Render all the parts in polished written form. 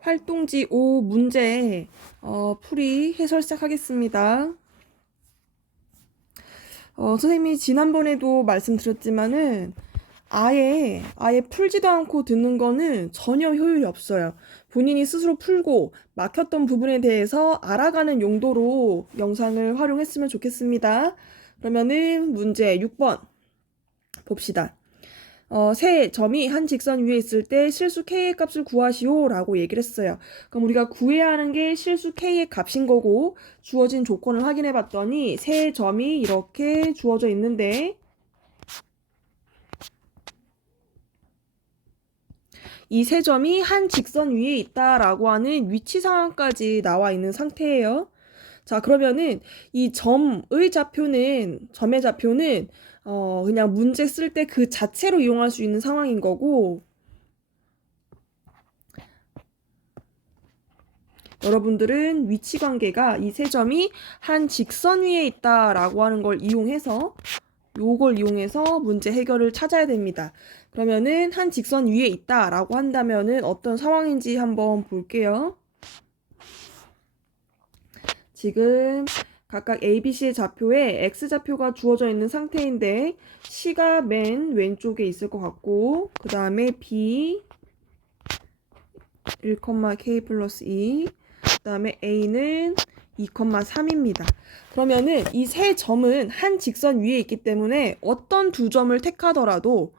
활동지 5 문제 풀이 해설 시작하겠습니다. 선생님이 지난번에도 말씀드렸지만은 아예 풀지도 않고 듣는 거는 전혀 효율이 없어요. 본인이 스스로 풀고 막혔던 부분에 대해서 알아가는 용도로 영상을 활용했으면 좋겠습니다. 그러면은 문제 6번 봅시다. 세 점이 한 직선 위에 있을 때 실수 k의 값을 구하시오 라고 얘기를 했어요. 그럼 우리가 구해야 하는 게 실수 k의 값인 거고 주어진 조건을 확인해 봤더니 세 점이 이렇게 주어져 있는데 이 세 점이 한 직선 위에 있다라고 하는 위치 상황까지 나와 있는 상태예요. 자, 그러면은 이 점의 좌표는 그냥 문제 쓸 때 그 자체로 이용할 수 있는 상황인 거고 여러분들은 위치 관계가 이 세 점이 한 직선 위에 있다라고 하는 걸 이용해서 요걸 이용해서 문제 해결을 찾아야 됩니다. 그러면은 한 직선 위에 있다라고 한다면은 어떤 상황인지 한번 볼게요. 지금 각각 A, B, C의 좌표에 X좌표가 주어져 있는 상태인데 C가 맨 왼쪽에 있을 것 같고 그 다음에 B 1,K 플러스 2 그 다음에 A는 2,3입니다. 그러면은 이 세 점은 한 직선 위에 있기 때문에 어떤 두 점을 택하더라도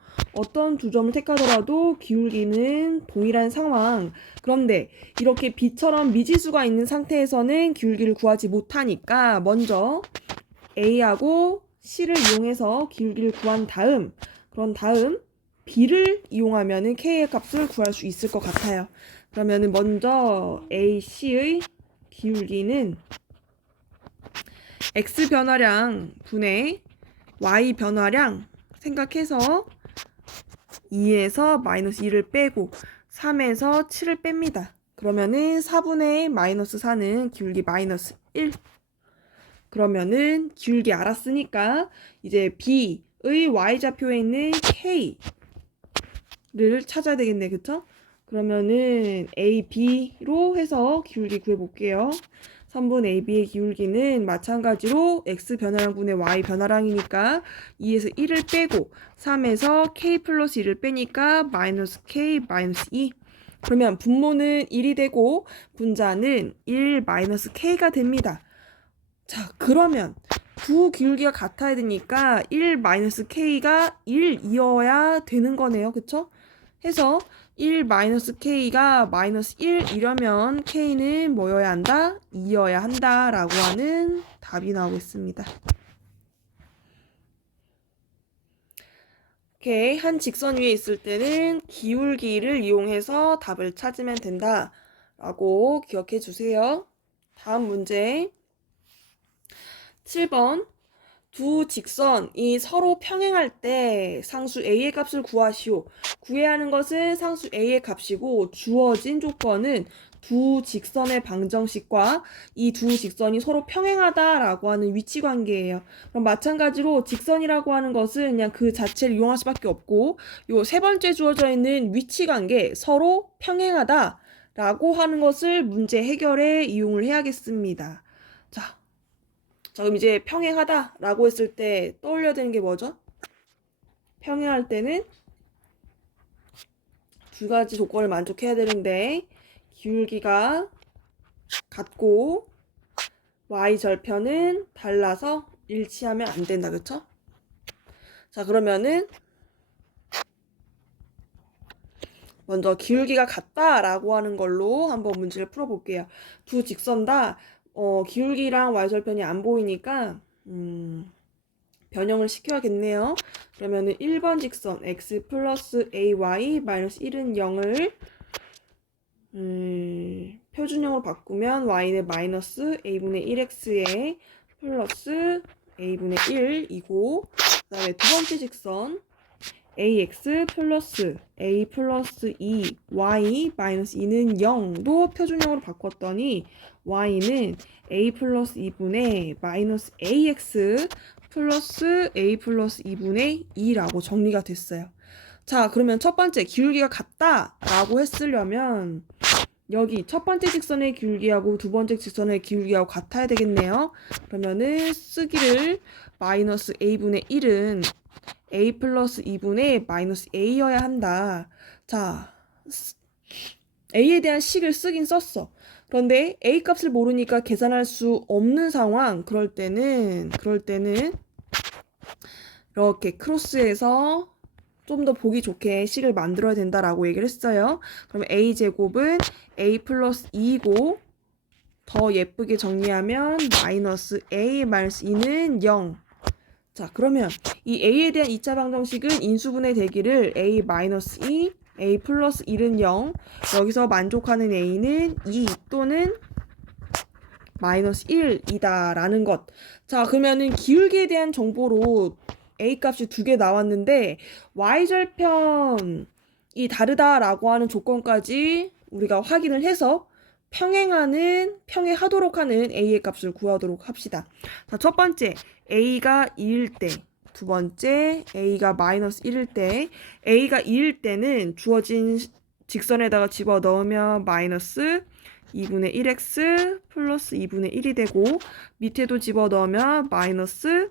기울기는 동일한 상황. 그런데 이렇게 B처럼 미지수가 있는 상태에서는 기울기를 구하지 못하니까 먼저 A하고 C를 이용해서 기울기를 구한 다음 그런 다음 B를 이용하면은 K의 값을 구할 수 있을 것 같아요. 그러면은 먼저 AC의 기울기는 X 변화량 분의 Y 변화량 생각해서 2에서 마이너스 2를 빼고 3에서 7을 뺍니다. 그러면은 4분의 마이너스 4는 기울기 마이너스 1. 그러면은 기울기 알았으니까 이제 B의 Y좌표에 있는 K를 찾아야 되겠네. 그쵸? 그러면은 A, B로 해서 기울기 구해볼게요. 3분 AB의 기울기는 마찬가지로 X 변화량분의 Y 변화량이니까 2에서 1을 빼고 3에서 K 플러스 1을 빼니까 마이너스 K 마이너스 2. 그러면 분모는 1이 되고 분자는 1 마이너스 K가 됩니다. 자, 그러면 두 기울기가 같아야 되니까 1 마이너스 K가 1이어야 되는 거네요. 그쵸? 해서 1 마이너스 K가 마이너스 1이려면 K는 뭐여야 한다? 2여야 한다 라고 하는 답이 나오겠습니다. 오케이. 한 직선 위에 있을 때는 기울기를 이용해서 답을 찾으면 된다 라고 기억해 주세요. 다음 문제 7번 두 직선이 서로 평행할 때 상수 A의 값을 구하시오. 구해야 하는 것은 상수 A의 값이고 주어진 조건은 두 직선의 방정식과 이 두 직선이 서로 평행하다라고 하는 위치 관계예요. 그럼 마찬가지로 직선이라고 하는 것은 그냥 그 자체를 이용할 수밖에 없고 요 세 번째 주어져 있는 위치 관계 서로 평행하다라고 하는 것을 문제 해결에 이용을 해야겠습니다. 자, 그럼 이제 평행하다라고 했을 때 떠올려야 되는 게 뭐죠? 평행할 때는 두 가지 조건을 만족해야 되는데 기울기가 같고 y절편은 달라서 일치하면 안 된다. 그쵸? 자, 그러면은 먼저 기울기가 같다라고 하는 걸로 한번 문제를 풀어볼게요. 두 직선 다 기울기랑 y절편이 안 보이니까 변형을 시켜야겠네요. 그러면은 1번 직선 x 플러스 ay 마이너스 1은 0을 표준형으로 바꾸면 y는 마이너스 a분의 1x에 플러스 a분의 1이고 그 다음에 두 번째 직선 ax 플러스 a 플러스 2 y 마이너스 2는 0도 표준형으로 바꿨더니 y는 a 플러스 2분의 마이너스 ax 플러스 a 플러스 2분의 2라고 정리가 됐어요. 자, 그러면 첫 번째 기울기가 같다라고 했으려면 여기 첫 번째 직선의 기울기하고 두 번째 직선의 기울기하고 같아야 되겠네요. 그러면은 쓰기를 마이너스 a분의 1은 a 플러스 2분의 마이너스 a여야 한다. 자, a에 대한 식을 쓰긴 썼어. 그런데 a 값을 모르니까 계산할 수 없는 상황. 그럴 때는 이렇게 크로스해서 좀 더 보기 좋게 식을 만들어야 된다라고 얘기를 했어요. 그럼 a제곱은 a 플러스 2이고 더 예쁘게 정리하면 마이너스 a 마이너스 2는 0. 자, 그러면 이 a에 대한 2차 방정식은 인수분해 되기를 a 마이너스 2, a 플러스 1은 0. 여기서 만족하는 a는 2 또는 마이너스 1이다 라는 것. 자, 그러면은 기울기에 대한 정보로 a 값이 두 개 나왔는데 y절편이 다르다라고 하는 조건까지 우리가 확인을 해서 평행하도록 하는 a의 값을 구하도록 합시다. 자, 첫 번째 a가 2일 때, 두 번째 a가 마이너스 1일 때, a가 2일 때는 주어진 직선에다가 집어넣으면 마이너스 2분의 1x 플러스 2분의 1이 되고 밑에도 집어넣으면 마이너스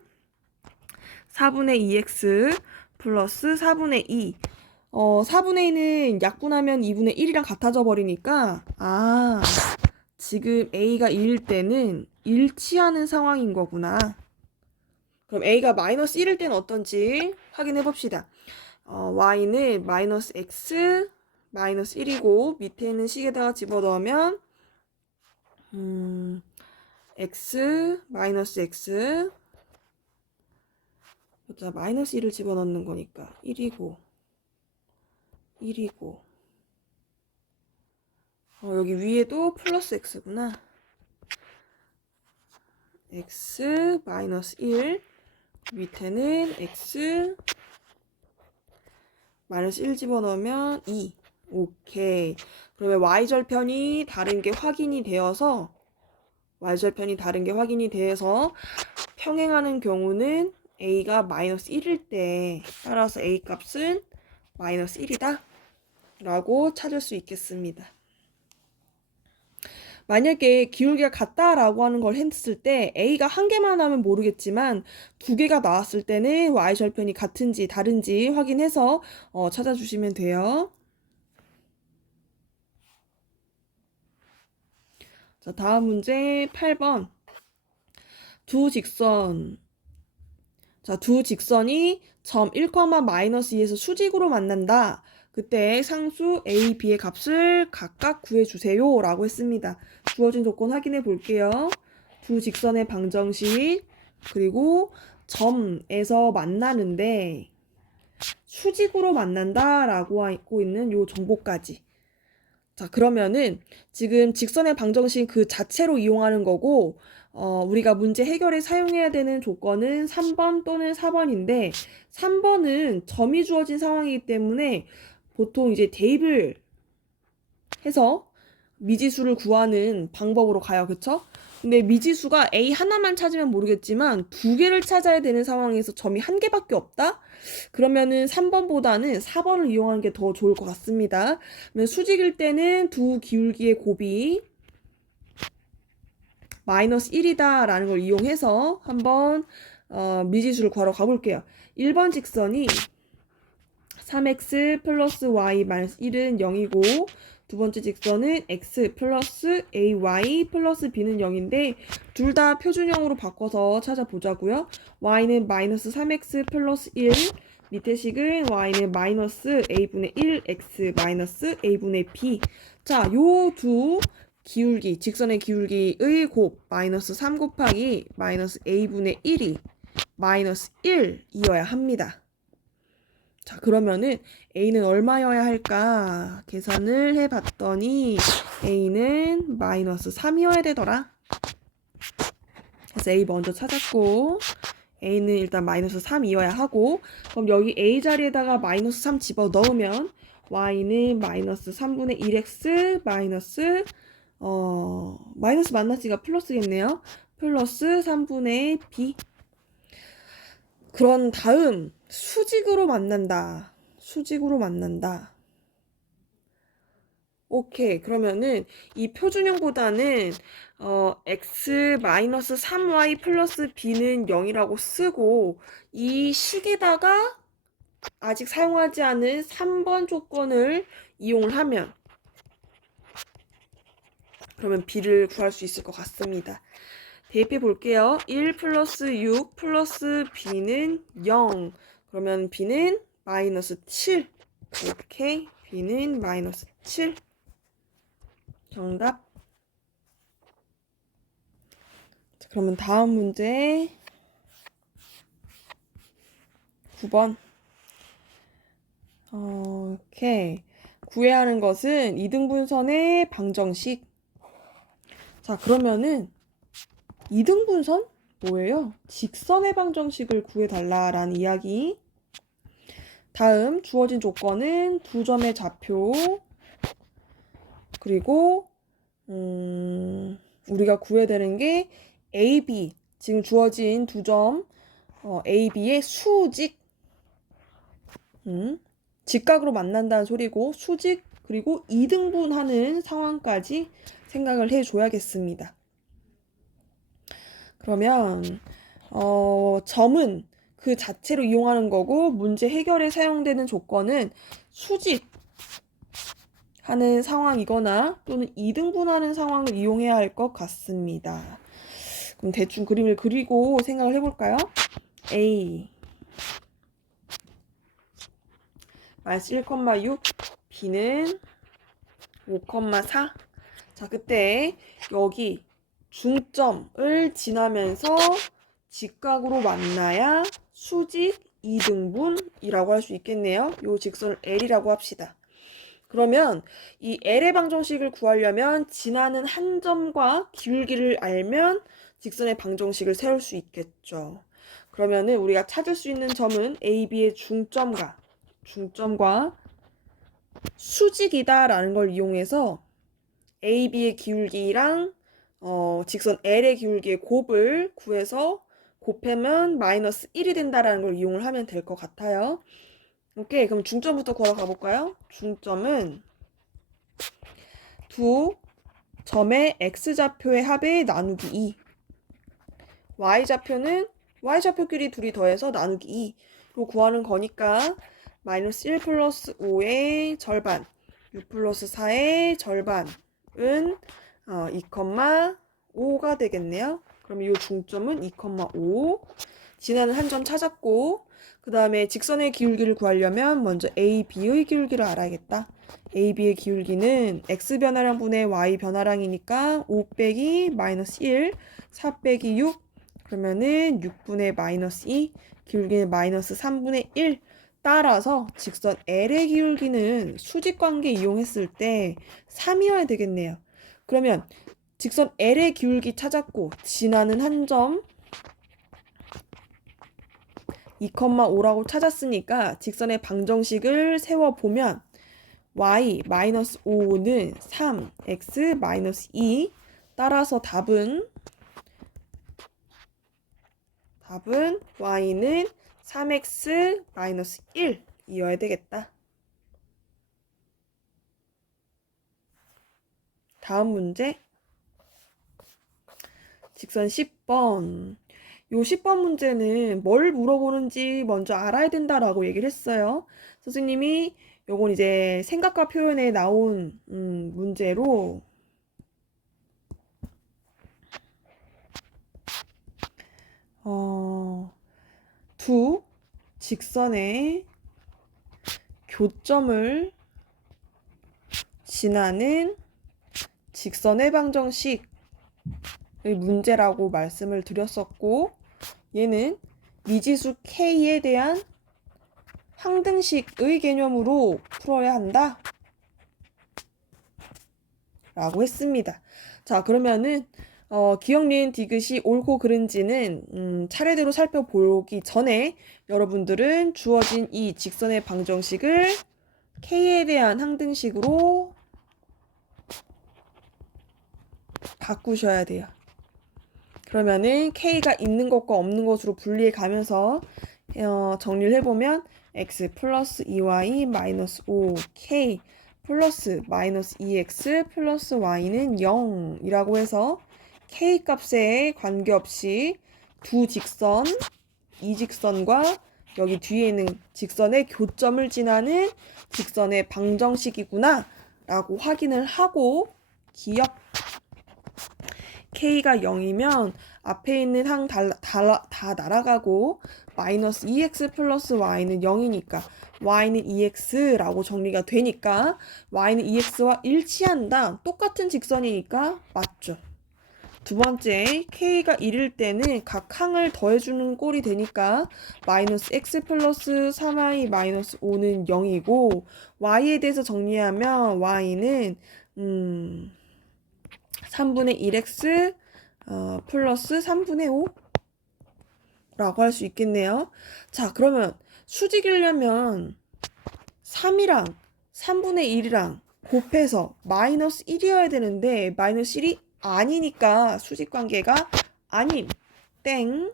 4분의 2x 플러스 4분의 2. 4분의 2는 약분하면 2분의 1이랑 같아져 버리니까 지금 a가 2일 때는 일치하는 상황인 거구나. 그럼 a가 마이너스 1일 때는 어떤지 확인해 봅시다. y는 마이너스 x 마이너스 1이고 밑에 있는 식에다가 집어넣으면 x 마이너스 x 자, 마이너스 1을 집어넣는 거니까 1이고 여기 위에도 플러스 x구나. x 마이너스 1 밑에는 x 마이너스 1 집어넣으면 2. 오케이. 그러면 y절편이 다른 게 확인이 되어서 평행하는 경우는 a가 마이너스 1일 때 따라서 a 값은 마이너스 1이다 라고 찾을 수 있겠습니다. 만약에 기울기가 같다라고 하는 걸 했을 때 a가 한 개만 하면 모르겠지만 두 개가 나왔을 때는 y절편이 같은지 다른지 확인해서 찾아주시면 돼요. 자, 다음 문제 8번. 두 직선이 점 1, 마이너스 2에서 수직으로 만난다. 그때 상수 A, B의 값을 각각 구해주세요 라고 했습니다. 주어진 조건 확인해 볼게요. 두 직선의 방정식 그리고 점에서 만나는데 수직으로 만난다 라고 하고 있는 요 정보까지. 자, 그러면은 지금 직선의 방정식 그 자체로 이용하는 거고 우리가 문제 해결에 사용해야 되는 조건은 3번 또는 4번인데 3번은 점이 주어진 상황이기 때문에 보통 이제 대입을 해서 미지수를 구하는 방법으로 가요. 그쵸? 근데 미지수가 A 하나만 찾으면 모르겠지만 두 개를 찾아야 되는 상황에서 점이 한 개밖에 없다? 그러면은 3번보다는 4번을 이용하는 게 더 좋을 것 같습니다. 수직일 때는 두 기울기의 곱이 마이너스 1이다 라는 걸 이용해서 한번 미지수를 구하러 가볼게요. 1번 직선이 3x 플러스 y 마이너스 1은 0이고 두 번째 직선은 x 플러스 ay 플러스 b는 0인데 둘 다 표준형으로 바꿔서 찾아보자고요. y는 마이너스 3x 플러스 1 밑에 식은 y는 마이너스 a분의 1 x 마이너스 a분의 b. 자, 요 두 기울기, 직선의 기울기의 곱 마이너스 3 곱하기 마이너스 a분의 1이 마이너스 1이어야 합니다. 자, 그러면은 a는 얼마여야 할까? 계산을 해봤더니 a는 마이너스 3이어야 되더라. 그래서 a 먼저 찾았고 a는 일단 마이너스 3이어야 하고 그럼 여기 a 자리에다가 마이너스 3 집어넣으면 y는 마이너스 3분의 1x 마이너스 마이너스 만났으니까 플러스겠네요. 플러스 3분의 b. 그런 다음 수직으로 만난다. 오케이. 그러면은 이 표준형보다는 x-3y 플러스 b는 0이라고 쓰고 이 식에다가 아직 사용하지 않은 3번 조건을 이용을 하면 그러면 b를 구할 수 있을 것 같습니다. 대입해 볼게요. 1 플러스 6 플러스 b는 0. 그러면 b는 마이너스 7. 오케이. b는 마이너스 7. 정답. 자, 그러면 다음 문제 9번. 오케이. 구해야 하는 것은 이등분선의 방정식. 자, 그러면은 이등분선? 뭐예요? 직선의 방정식을 구해달라라는 이야기. 다음 주어진 조건은 두 점의 좌표 그리고 우리가 구해야 되는 게 AB 지금 주어진 두 점 AB의 수직 직각으로 만난다는 소리고 수직 그리고 이등분하는 상황까지 생각을 해줘야겠습니다. 그러면 점은 그 자체로 이용하는 거고 문제 해결에 사용되는 조건은 수직 하는 상황이거나 또는 이등분하는 상황을 이용해야 할 것 같습니다. 그럼 대충 그림을 그리고 생각을 해볼까요? A 마이너스 1,6 B는 5,4 자, 그때 여기 중점을 지나면서 직각으로 만나야 수직 이등분이라고 할 수 있겠네요. 요 직선을 L이라고 합시다. 그러면 이 L의 방정식을 구하려면 지나는 한 점과 기울기를 알면 직선의 방정식을 세울 수 있겠죠. 그러면은 우리가 찾을 수 있는 점은 AB의 중점과 수직이다라는 걸 이용해서 AB의 기울기랑 직선 L의 기울기의 곱을 구해서 곱하면 마이너스 1이 된다라는 걸 이용을 하면 될 것 같아요. 오케이, 그럼 중점부터 걸어가 볼까요? 중점은 두 점의 x좌표의 합의 나누기 2 y좌표는 y좌표끼리 둘이 더해서 나누기 2로 구하는 거니까 마이너스 1 플러스 5의 절반 6 플러스 4의 절반은 2,5가 되겠네요. 그럼 이 중점은 2,5 지나는 한 점 찾았고 그 다음에 직선의 기울기를 구하려면 먼저 AB의 기울기를 알아야겠다. AB의 기울기는 X변화량 분의 Y변화량이니까 5 빼기 마이너스 1, 4 빼기 6 그러면은 6분의 마이너스 2 기울기는 마이너스 3분의 1 따라서 직선 L의 기울기는 수직관계 이용했을 때 3이어야 되겠네요. 그러면 직선 L의 기울기 찾았고 지나는 한 점 2,5라고 찾았으니까 직선의 방정식을 세워보면 y-5는 3, x-2 따라서 답은 y는 3x-1 이어야 되겠다. 다음 문제 직선 10번 요 10번 문제는 뭘 물어보는지 먼저 알아야 된다라고 얘기를 했어요. 선생님이 요건 이제 생각과 표현에 나온 문제로 두 직선의 교점을 지나는 직선의 방정식의 문제라고 말씀을 드렸었고 얘는 미지수 K에 대한 항등식의 개념으로 풀어야 한다 라고 했습니다. 자, 그러면은 기억, 니은, 디귿이 옳고 그른지는 차례대로 살펴보기 전에 여러분들은 주어진 이 직선의 방정식을 K에 대한 항등식으로 바꾸셔야 돼요. 그러면은 K가 있는 것과 없는 것으로 분리해 가면서 정리를 해보면 x 플러스 2y 마이너스 5k 플러스 마이너스 2x 플러스 y는 0이라고 해서 k 값에 관계없이 두 직선, 이 직선과 여기 뒤에 있는 직선의 교점을 지나는 직선의 방정식이구나 라고 확인을 하고 기억 k가 0이면 앞에 있는 항 다 날아가고 마이너스 2x 플러스 y는 0이니까 y는 2x라고 정리가 되니까 y는 2x와 일치한다. 똑같은 직선이니까 맞죠. 두 번째, k가 1일 때는 각 항을 더해주는 꼴이 되니까 마이너스 x 플러스 3y 마이너스 5는 0이고 y에 대해서 정리하면 y는 3분의 1x 플러스 3분의 5 라고 할 수 있겠네요. 자, 그러면 수직이려면 3이랑 3분의 1이랑 곱해서 마이너스 1이어야 되는데 마이너스 1이 아니니까 수직관계가 아님. 땡.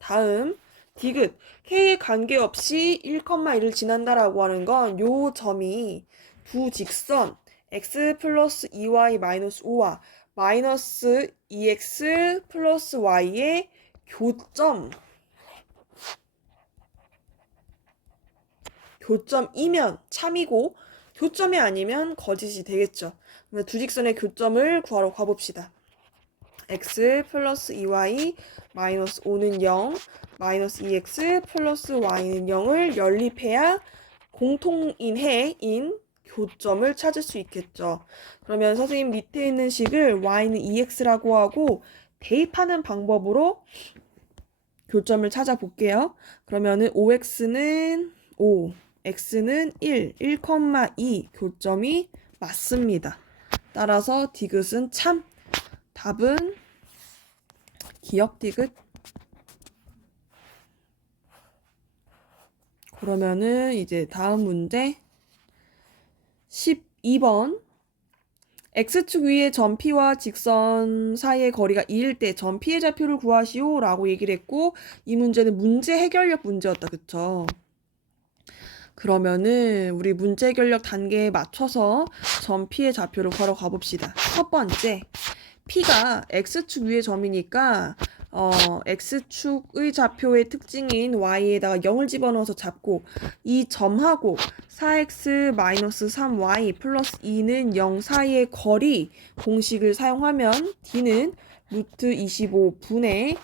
다음 디귿. k에 관계없이 1,1을 지난다라고 하는 건 요 점이 두 직선 x 플러스 2y 마이너스 5와 마이너스 2x 플러스 y의 교점이면 참이고 교점이 아니면 거짓이 되겠죠. 그러면 두 직선의 교점을 구하러 가봅시다. x 플러스 2y 마이너스 5는 0, 마이너스 2x 플러스 y는 0을 연립해야 공통인 해인 교점을 찾을 수 있겠죠. 그러면 선생님 밑에 있는 식을 y는 2x라고 하고 대입하는 방법으로 교점을 찾아볼게요. 그러면은 5x는 5, x는 1, 1,2 교점이 맞습니다. 따라서 디귿은 참. 답은 기억 디귿. 그러면은 이제 다음 문제 12번. x축 위의 점 P와 직선 사이의 거리가 2일 때 점 P의 좌표를 구하시오 라고 얘기를 했고 이 문제는 문제 해결력 문제였다. 그쵸? 그러면은 우리 문제 해결력 단계에 맞춰서 점 P의 좌표를 구하러 가봅시다. 첫 번째, P가 X축 위의 점이니까 X축의 좌표의 특징인 Y에다가 0을 집어넣어서 잡고 이 점하고 4x-3y 플러스 2는 0 사이의 거리 공식을 사용하면 D는 루트 25분의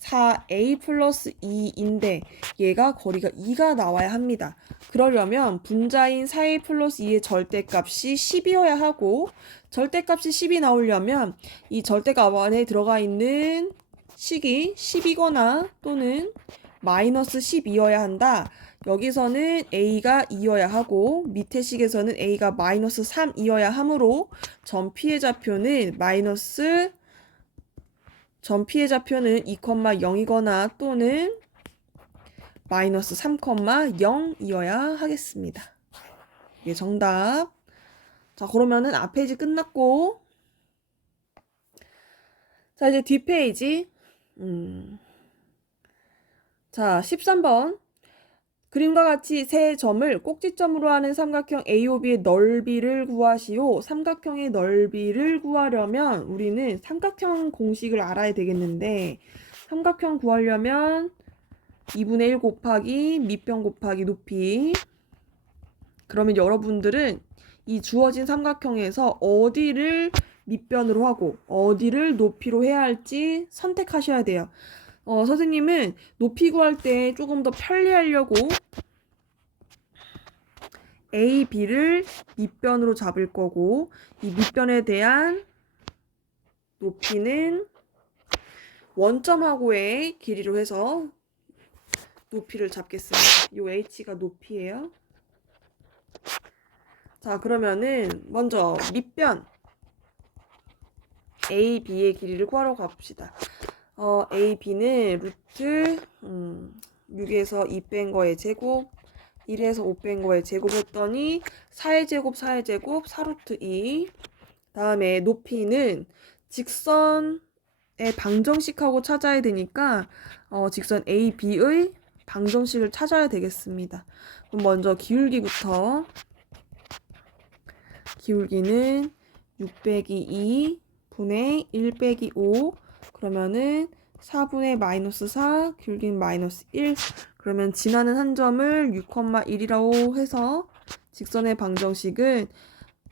4a 플러스 2인데 얘가 거리가 2가 나와야 합니다. 그러려면 분자인 4a 플러스 2의 절대값이 10이어야 하고 절대값이 10이 나오려면 이 절대값 안에 들어가 있는 식이 10이거나 또는 마이너스 10이어야 한다. 여기서는 a가 2여야 하고 밑에 식에서는 a가 마이너스 3이어야 하므로 점 P의 좌표는 2,0이거나 또는 마이너스 3,0이어야 하겠습니다. 이게 정답. 자, 그러면은 앞 페이지 끝났고 자, 이제 뒷 페이지 자, 13번 그림과 같이 세 점을 꼭지점으로 하는 삼각형 AOB의 넓이를 구하시오. 삼각형의 넓이를 구하려면 우리는 삼각형 공식을 알아야 되겠는데 삼각형 구하려면 2분의 1 곱하기 밑변 곱하기 높이. 그러면 여러분들은 이 주어진 삼각형에서 어디를 밑변으로 하고 어디를 높이로 해야 할지 선택하셔야 돼요. 선생님은 높이 구할 때 조금 더 편리하려고 A, B를 밑변으로 잡을 거고 이 밑변에 대한 높이는 원점하고의 길이로 해서 높이를 잡겠습니다. 요 H가 높이예요. 자, 그러면은 먼저 밑변 A, B의 길이를 구하러 가봅시다. A, B는 루트 6에서 2 뺀 거의 제곱 1에서 5 뺀 거의 제곱 했더니 4의 제곱 4의 제곱 4루트 2. 다음에 높이는 직선의 방정식하고 찾아야 되니까 직선 A, B의 방정식을 찾아야 되겠습니다. 그럼 먼저 기울기부터 기울기는 6 빼기 2 분의 1 빼기 5 그러면은 4분의 마이너스 4 기울기는 마이너스 1 그러면 지나는 한 점을 6,1이라고 해서 직선의 방정식은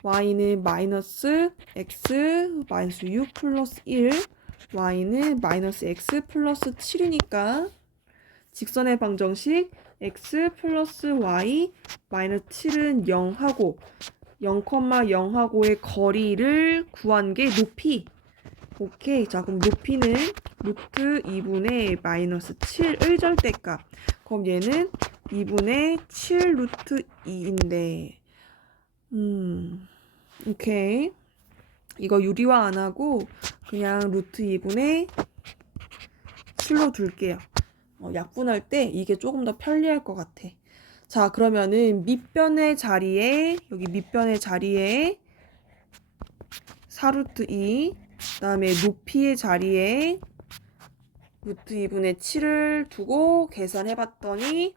y는 마이너스 x 마이너스 6 플러스 1 y는 마이너스 x 플러스 7이니까 직선의 방정식 x 플러스 y 마이너스 7은 0하고 0,0하고의 거리를 구한 게 높이. 오케이. 자, 그럼 높이는 루트 2분의 마이너스 7의 절대값. 그럼 얘는 2분의 7 루트 2인데. 오케이. 이거 유리화 안 하고 그냥 루트 2분의 7로 둘게요. 약분할 때 이게 조금 더 편리할 것 같아. 자, 그러면은 밑변의 자리에 여기 밑변의 자리에 4루트 2 그다음에 높이의 자리에 루트 2분의 7을 두고 계산해 봤더니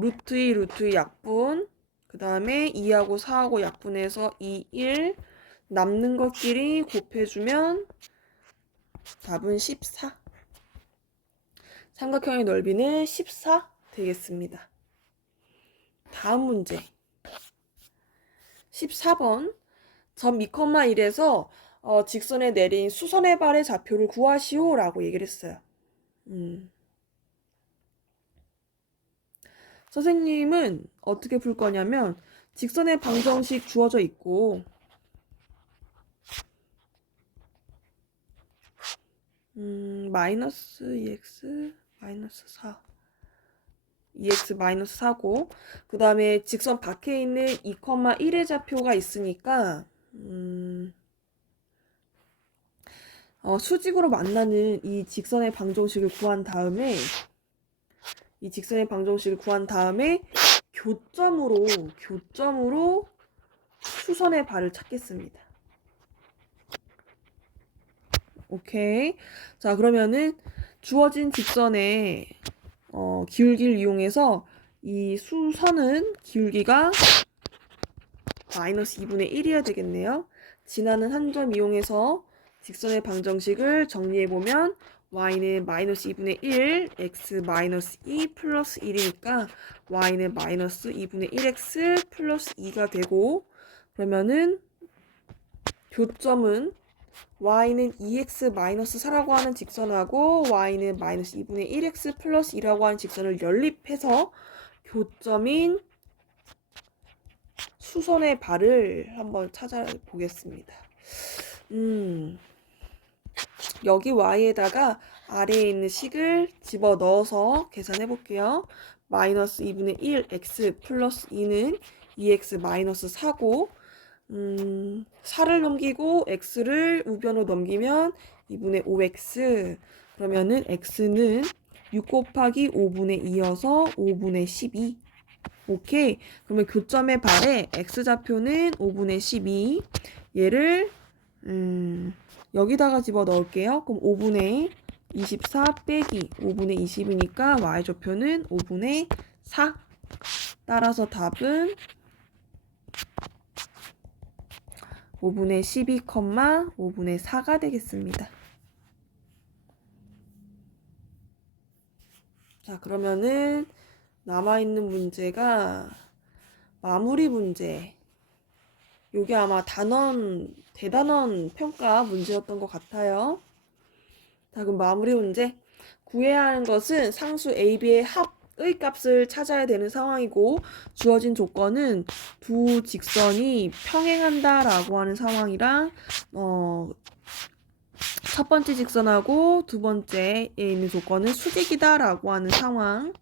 루트 2 루트 2 약분 그 다음에 2하고 4하고 약분해서 2, 1 남는 것끼리 곱해주면 답은 14 삼각형의 넓이는 14 되겠습니다. 다음 문제 14번 점 2,1에서 직선에 내린 수선의 발의 좌표를 구하시오 라고 얘기를 했어요. 선생님은 어떻게 풀 거냐면 직선의 방정식 주어져 있고 마이너스 2x 마이너스 4 2x 마이너스 4고 그 다음에 직선 밖에 있는 2,1의 좌표가 있으니까 수직으로 만나는 이 직선의 방정식을 구한 다음에 교점으로 수선의 발을 찾겠습니다. 오케이. 자, 그러면은 주어진 직선의 기울기를 이용해서 이 수선은 기울기가 마이너스 2분의 1이어야 되겠네요. 지나는 한 점 이용해서 직선의 방정식을 정리해보면 y는 마이너스 2분의 1, x 마이너스 2 플러스 1이니까 y는 마이너스 2분의 1x 플러스 2가 되고 그러면은 교점은 y는 2x 마이너스 4라고 하는 직선하고 y는 마이너스 2분의 1x 플러스 2라고 하는 직선을 연립해서 교점인 수선의 발을 한번 찾아보겠습니다. 여기 y에다가 아래에 있는 식을 집어넣어서 계산해 볼게요. 마이너스 2분의 1 x 플러스 2는 2x 마이너스 4고 4를 넘기고 x를 우변으로 넘기면 2분의 5x 그러면은 x는 6 곱하기 5분의 2여서 5분의 12 오케이. 그러면 교점의 발에 x좌표는 5분의 12 얘를 여기다가 집어 넣을게요. 그럼 5분의 24 빼기 5분의 20이니까 y좌표는 5분의 4 따라서 답은 5분의 12, 5분의 4가 되겠습니다. 자, 그러면은 남아있는 문제가 마무리 문제. 요게 아마 대단원 평가 문제였던 것 같아요. 자, 그럼 마무리 문제. 구해야 하는 것은 상수 AB의 합의 값을 찾아야 되는 상황이고 주어진 조건은 두 직선이 평행한다라고 하는 상황이랑 첫 번째 직선하고 두 번째에 있는 조건은 수직이다라고 하는 상황을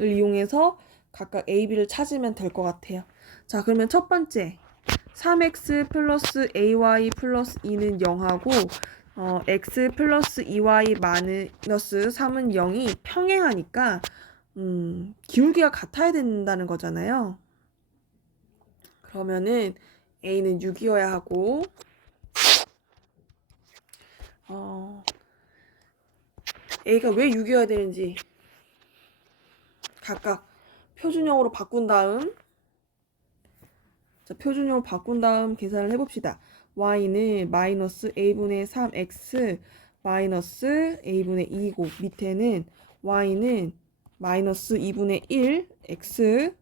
이용해서 각각 A, B를 찾으면 될 것 같아요. 자, 그러면 첫 번째 3x 플러스 ay 플러스 2는 0하고 x 플러스 2y 마이너스 3은 0이 평행하니까 기울기가 같아야 된다는 거잖아요. 그러면은 a는 6이어야 하고 a가 왜 6이어야 되는지 각각 표준형으로 바꾼 다음 자, 표준형으로 바꾼 다음 계산을 해봅시다. y는 마이너스 a분의 3x 마이너스 a분의 2고 밑에는 y는 마이너스 2분의 1 x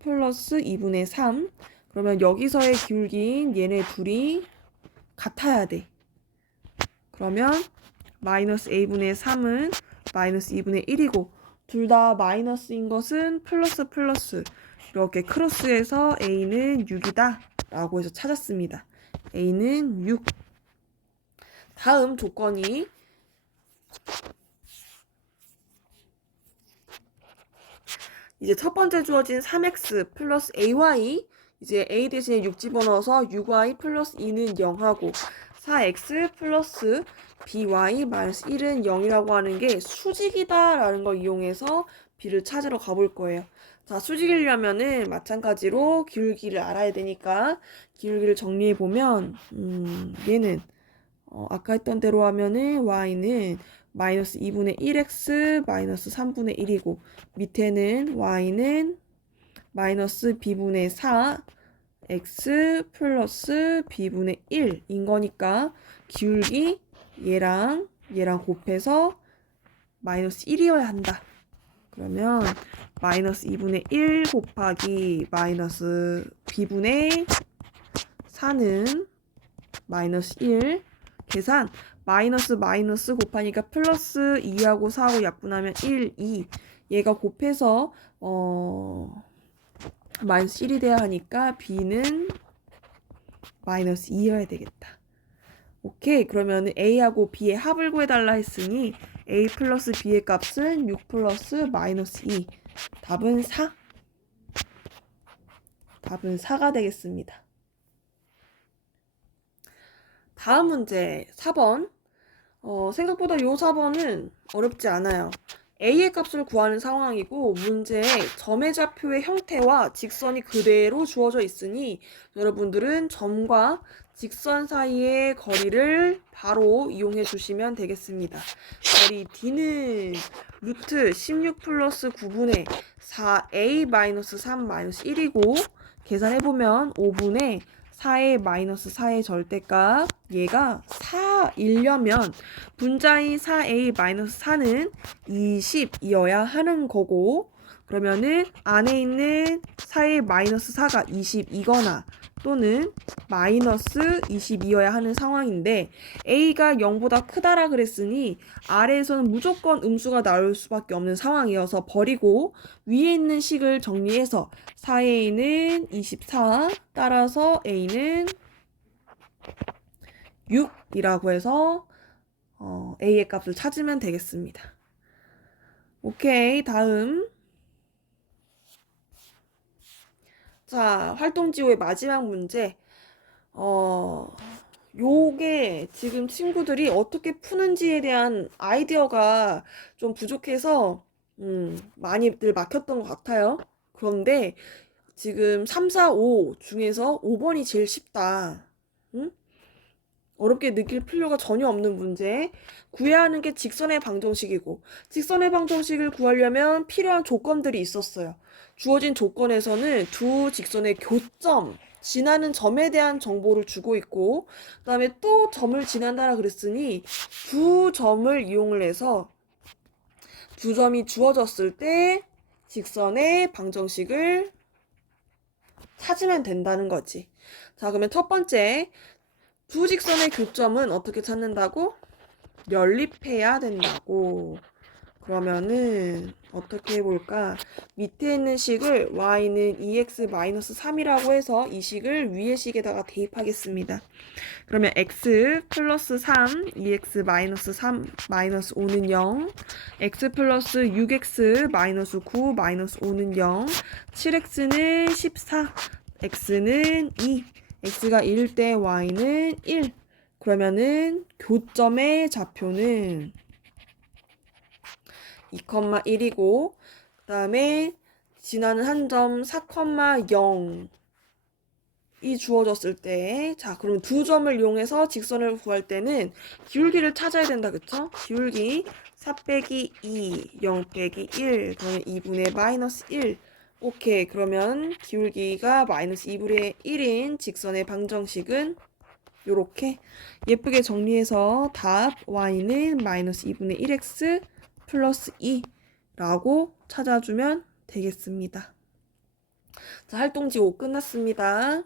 플러스 2분의 3. 그러면 여기서의 기울기인 얘네 둘이 같아야 돼. 그러면 마이너스 a분의 3은 마이너스 2분의 1이고 둘 다 마이너스인 것은 플러스 플러스 이렇게 크로스해서 a는 6이다 라고 해서 찾았습니다. a는 6. 다음 조건이 이제 첫 번째 주어진 3x 플러스 ay 이제 a 대신에 6 집어넣어서 6y 플러스 2는 0하고 4x 플러스 by 마이너스 1은 0이라고 하는 게 수직이다 라는 걸 이용해서 b를 찾으러 가볼 거예요. 자, 수직이려면은 마찬가지로 기울기를 알아야 되니까 기울기를 정리해 보면 얘는 아까 했던 대로 하면은 y는 마이너스 2분의 1x 마이너스 3분의 1이고 밑에는 y는 마이너스 b분의 4 x 플러스 b분의 1인 거니까 기울기 얘랑 곱해서 마이너스 1이어야 한다. 그러면 마이너스 2분의 1 곱하기 마이너스 b분의 4는 마이너스 1 계산 마이너스 곱하니까 플러스 2하고 4하고 약분하면 1, 2 얘가 곱해서 마이너스 1이 돼야 하니까 b는 마이너스 2여야 되겠다. 오케이, 그러면 a하고 b의 합을 구해달라 했으니 a 플러스 b의 값은 6 플러스 마이너스 2 답은 4. 답은 4가 되겠습니다. 다음 문제 4번. 생각보다 요 4번은 어렵지 않아요. a의 값을 구하는 상황이고 문제에 점의 좌표의 형태와 직선이 그대로 주어져 있으니 여러분들은 점과 직선 사이의 거리를 바로 이용해 주시면 되겠습니다. 거리 d는 루트 16 플러스 9분의 4a 마이너스 3 마이너스 1이고 계산해보면 5분의 4의 마이너스 4의 절대값 얘가 4이려면 분자인 4a 마이너스 4는 20이어야 하는 거고 그러면은 안에 있는 4의 마이너스 4가 20이거나 또는 마이너스 20이어야 하는 상황인데 a가 0보다 크다라 그랬으니 아래에서는 무조건 음수가 나올 수밖에 없는 상황이어서 버리고 위에 있는 식을 정리해서 4a는 24 따라서 a는 6이라고 해서 a의 값을 찾으면 되겠습니다. 오케이, 다음 자, 활동지호의 마지막 문제. 요게 지금 친구들이 어떻게 푸는지에 대한 아이디어가 좀 부족해서 많이들 막혔던 것 같아요. 그런데 지금 3, 4, 5 중에서 5번이 제일 쉽다. 응? 어렵게 느낄 필요가 전혀 없는 문제. 구해야 하는 게 직선의 방정식이고 직선의 방정식을 구하려면 필요한 조건들이 있었어요. 주어진 조건에서는 두 직선의 교점, 지나는 점에 대한 정보를 주고 있고 그 다음에 또 점을 지난다라 그랬으니 두 점을 이용을 해서 두 점이 주어졌을 때 직선의 방정식을 찾으면 된다는 거지. 자, 그러면 첫 번째 두 직선의 교점은 어떻게 찾는다고? 연립해야 된다고. 그러면은 어떻게 해볼까? 밑에 있는 식을 y는 2x-3이라고 해서 이 식을 위의 식에다가 대입하겠습니다. 그러면 x 플러스 3, 2x-3 마이너스 5는 0, x 플러스 6x 마이너스 9 마이너스 5는 0, 7x는 14, x는 2, x가 1일 때 y는 1. 그러면은 교점의 좌표는 2,1이고 그 다음에 지나는 한 점 4,0이 주어졌을 때 자, 그럼 두 점을 이용해서 직선을 구할 때는 기울기를 찾아야 된다. 그쵸? 기울기 4 빼기 2, 0 빼기 1 그러면 2분의 마이너스 1 오케이. 그러면 기울기가 마이너스 2분의 1인 직선의 방정식은 요렇게 예쁘게 정리해서 답 y는 마이너스 2분의 1x 플러스 2라고 찾아주면 되겠습니다. 자, 활동지 5 끝났습니다.